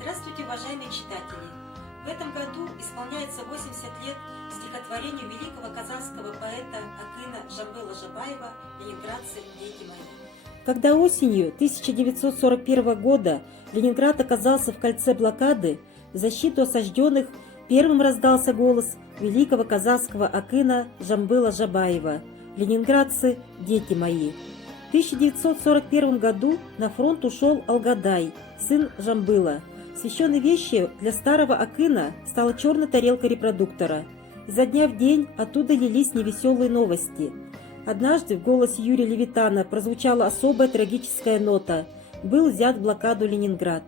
Здравствуйте, уважаемые читатели! В этом году исполняется 80 лет стихотворению великого казахского поэта Акына Жамбыла Жабаева «Ленинградцы, дети мои». Когда осенью 1941 года Ленинград оказался в кольце блокады, в защиту осажденных первым раздался голос великого казахского Акына Жамбыла Жабаева «Ленинградцы, дети мои». В 1941 году на фронт ушел Алгадай, сын Жамбыла. Священной вещью для старого Акына стала черная тарелка репродуктора. Изо дня в день оттуда лились невеселые новости. Однажды в голосе Юрия Левитана прозвучала особая трагическая нота: был взят в блокаду Ленинград.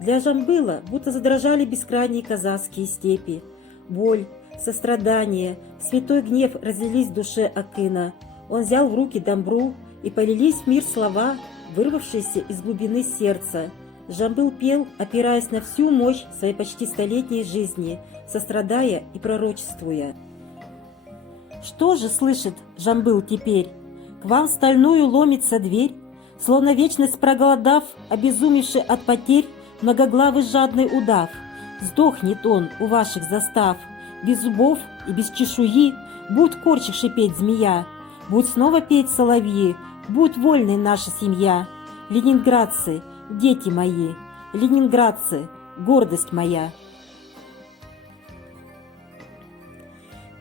Для Жамбыла будто задрожали бескрайние казахские степи. Боль, сострадание, святой гнев разлились в душе Акына. Он взял в руки дамбру, и полились в мир слова, вырвавшиеся из глубины сердца. Жамбыл пел, опираясь на всю мощь своей почти столетней жизни, сострадая и пророчествуя. Что же слышит Жамбыл теперь? К вам стальную ломится дверь, словно вечность проголодав, обезумевший от потерь, многоглавый жадный удав. Сдохнет он у ваших застав, без зубов и без чешуи, будь корчик шипеть змея, будь снова петь соловьи, будь вольной наша семья. Ленинградцы, дети мои, ленинградцы, гордость моя.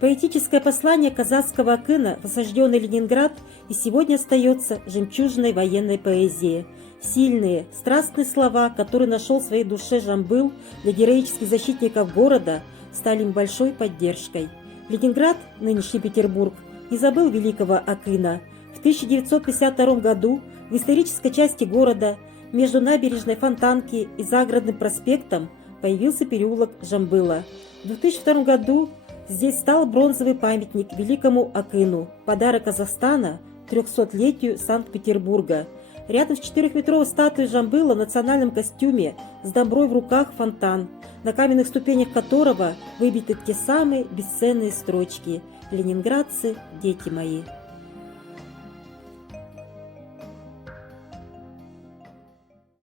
Поэтическое послание казахского Акына в осажденный Ленинград и сегодня остается жемчужиной военной поэзии. Сильные, страстные слова, которые нашел в своей душе Жамбыл для героических защитников города, стали им большой поддержкой. Ленинград, нынешний Петербург, не забыл великого Акына. В 1952 году в исторической части города между набережной Фонтанки и Загородным проспектом появился переулок Жамбыла. В 2002 году здесь стал бронзовый памятник великому Акыну, подарок Казахстана 300-летию Санкт-Петербурга. Рядом с 4-метровой статуей Жамбыла в национальном костюме с дамброй в руках фонтан, на каменных ступенях которого выбиты те самые бесценные строчки: «Ленинградцы, дети мои».